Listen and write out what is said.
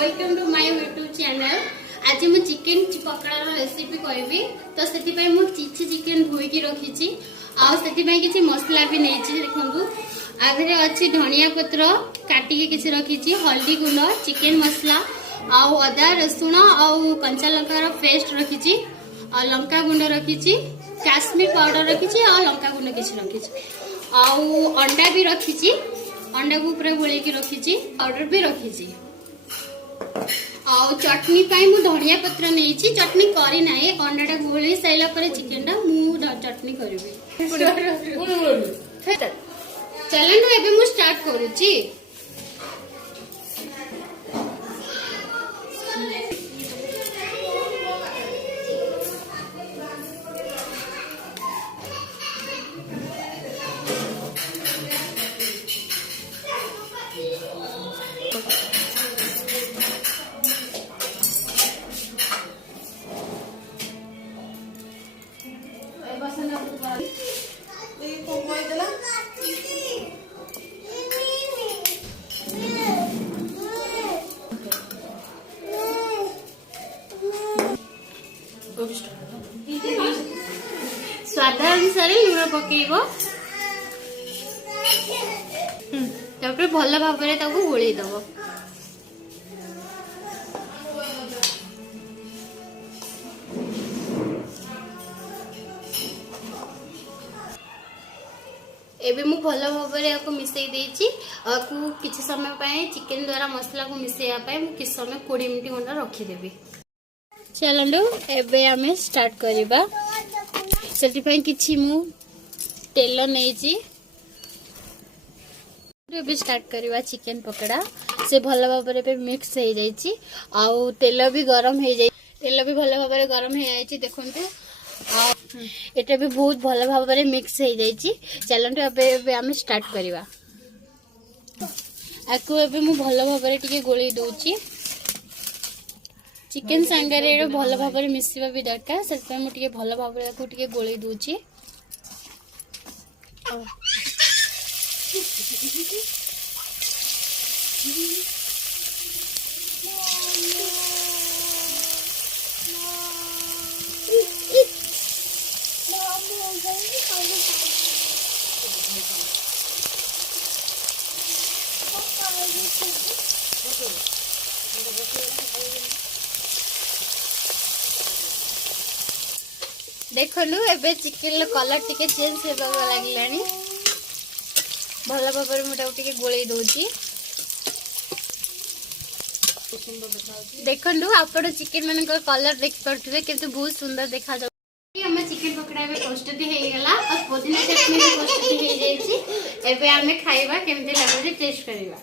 Welcome to my YouTube channel. आज मैं chicken पकड़ा रेसिपी कहबी। तो से मु चिकेन धोईकी रखी किसी मसला भी नहीं देखु। आधे अच्छी धनिया पत्र काटिकी किसी रखी, हल्दी गुंड, चिकेन मसला, आउ अदा रसुण आउ कंचा लंकार पेस्ट रखी, लंका गुंड रखी, काश्मीर पाउडर रखी और लंका गुंड किसी रखी, आउ अंडा भी रखी, अंडा को ऊपर गोल रखी, पाउडर भी रखी। चटनी मु धनिया पत्र नहीं, चटनी करी ना, अंडा गोल सारा पर चिकेन टा मु चटनी करी। चलो एबे मु स्टार्ट करूची। स्वाद अनुसार लुण पकेब, भल भाव गोल दब। एबे मु भल भाव मिसई देछि। किछि समय पाए चिकेन द्वारा मसला को मिसैया पाए मु किछि समय 20 मिनिट घंटा रखिदेबी। चलो एबे आमे स्टार्ट करिबा। सेटिफाई किछि मु तेल नेछि। एबे स्टार्ट करिबा चिकेन पकड़ा। से भल भाव रे मिक्स हो जाइछि, आउ तेल भी गरम हो जाइ, तेल भी भल भाव रे गरम हो जाइछि। देखंतु एटा भी बहुत भल भाव रे मिक्स हो जाइछि। चलंतु एबे आमे स्टार्ट करिबा। आकु एबे मु भल भाव रे टिके गोली दोछि। चिकेन संगरे भल भाव रे मिसिबा भी दरकार, से मु टिके भल भाव रे टिके गोली दोछि। देखलु एबे चिकेन कलर टिके चेंज होबा लागिलानी। भल भाव रे मुटा टिके गोळै दोछि। देखलु आपण चिकेन मन को कलर देख पड़थबे किंतु बहुत सुंदर देखा जाउ। हम चिकेन पकड़ा बे प्रस्तुत हे गेला और पुदीना चटनी भी प्रस्तुत हे जायछि। एबे हमें खाइबा केमते लागो टेस्ट करिबा।